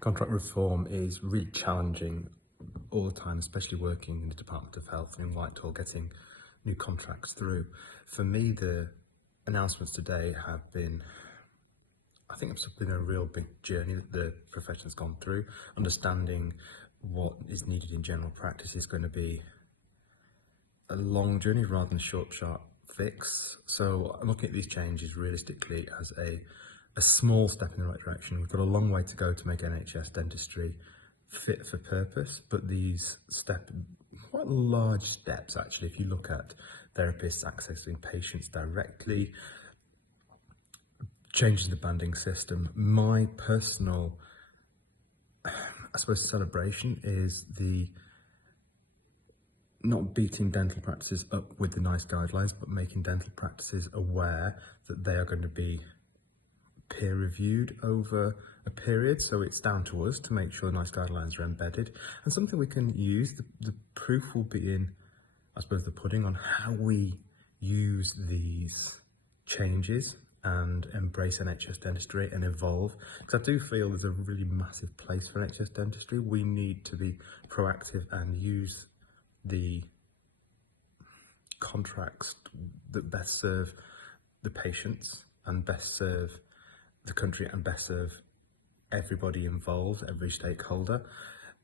Contract reform is really challenging all the time, especially working in the Department of Health and in Whitehall, getting new contracts through. For me, the announcements today have been, I think it's been a real big journey that the profession's gone through. Understanding what is needed in general practice is going to be a long journey rather than a short, sharp fix. So I'm looking at these changes realistically as a small step in the right direction. We've got a long way to go to make NHS dentistry fit for purpose, but these quite large steps actually, if you look at therapists accessing patients directly, changing the banding system. My personal, I suppose, celebration is the not beating dental practices up with the NICE guidelines, but making dental practices aware that they are going to be peer reviewed over a period. So it's down to us to make sure the NICE guidelines are embedded, and something we can use. The proof will be in, I suppose, the pudding on how we use these changes and embrace NHS dentistry and evolve. Because I do feel there's a really massive place for NHS dentistry. We need to be proactive and use the contracts that best serve the patients and best serve the country and best serve everybody involved, every stakeholder.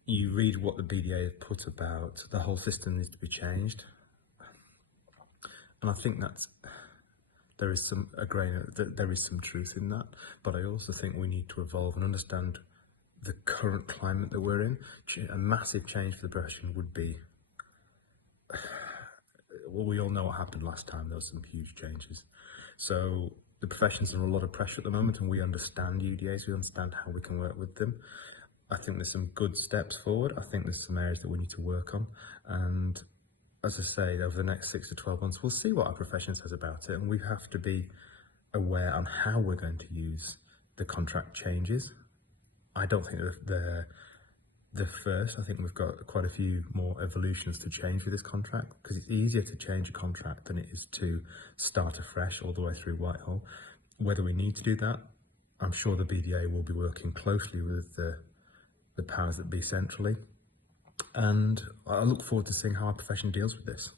You read what the BDA have put about the whole system needs to be changed, and I think there is some truth in that, but I also think we need to evolve and understand the current climate that we're in. A massive change for the profession would be, well, we all know what happened last time. There were some huge changes. So the profession's under a lot of pressure at the moment, and we understand UDAs, we understand how we can work with them. I think there's some good steps forward. I think there's some areas that we need to work on. And as I say, over the next 6 to 12 months, we'll see what our profession says about it. And we have to be aware on how we're going to use the contract changes. I don't think they're the first. I think we've got quite a few more evolutions to change with this contract, because it's easier to change a contract than it is to start afresh all the way through Whitehall. Whether we need to do that, I'm sure the BDA will be working closely with the powers that be centrally, and I look forward to seeing how our profession deals with this.